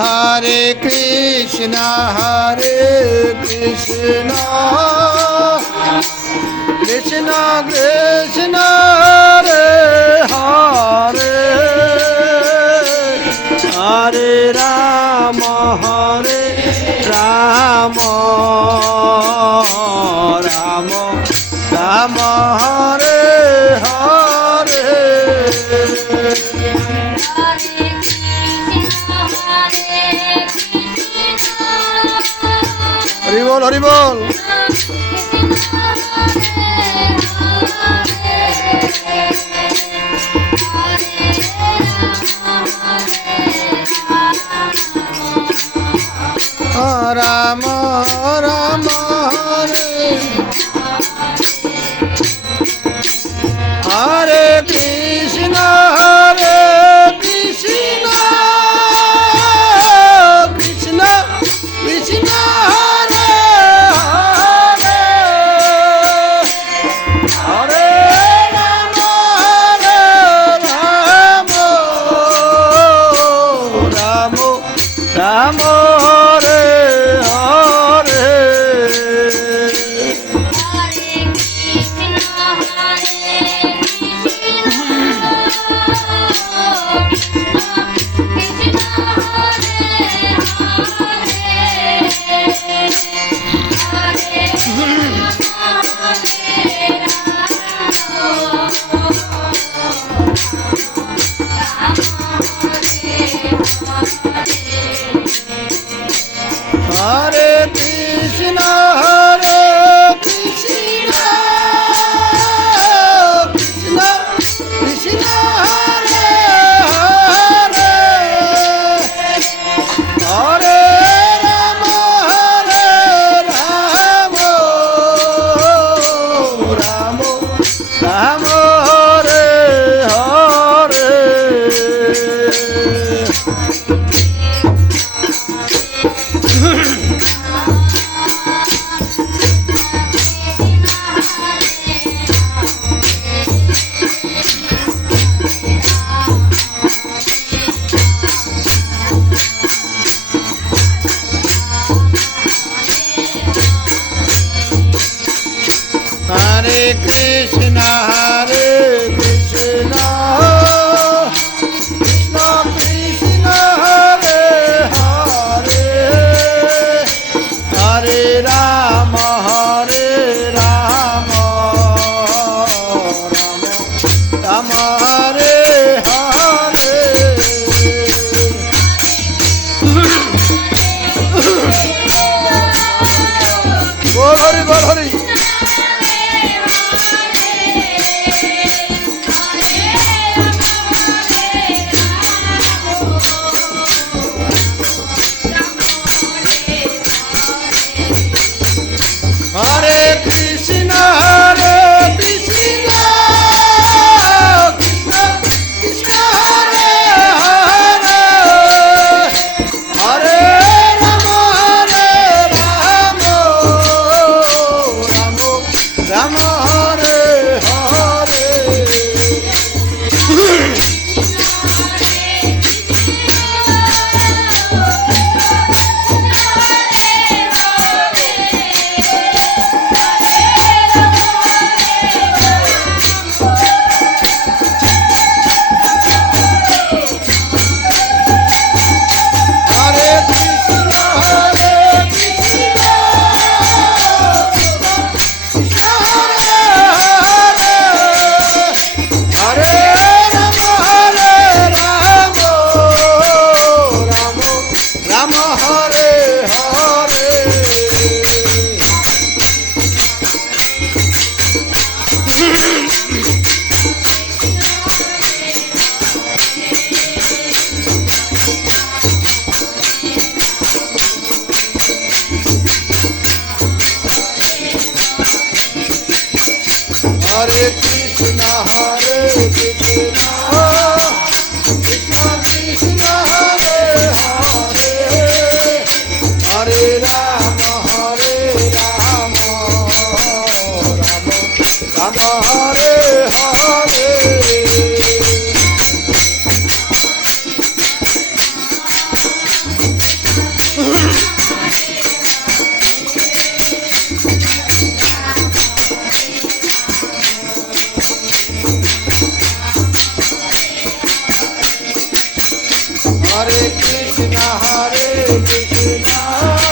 Hare Krishna, Hare Krishna, Krishna Krishna, Hare Hare, Hare Rama, Hare Rama, Rama Rama, Hare Hare. Hari बोल हरि बोल। राम राम हरे हरे कृष्ण हरे Krishna Krishna Krishna Hare Hare Hare Ram Ram Ram Hare Hare. Hare Krishna, Hare Krishna, Krishna Krishna, Hare Hare, Hare Rama, Hare Rama, Rama Rama, Hare Hare. Hare Krishna, Hare Krishna, Krishna Krishna, Hare Hare, Hare Rama, Hare Rama, Rama Rama, Hare Hare. Bol Hari, Bol Hari. Hare Krishna, Krishna Krishna, Hare Hare, Hare Rama, Rama Rama, Hare Hare. Hare Krishna, Krishna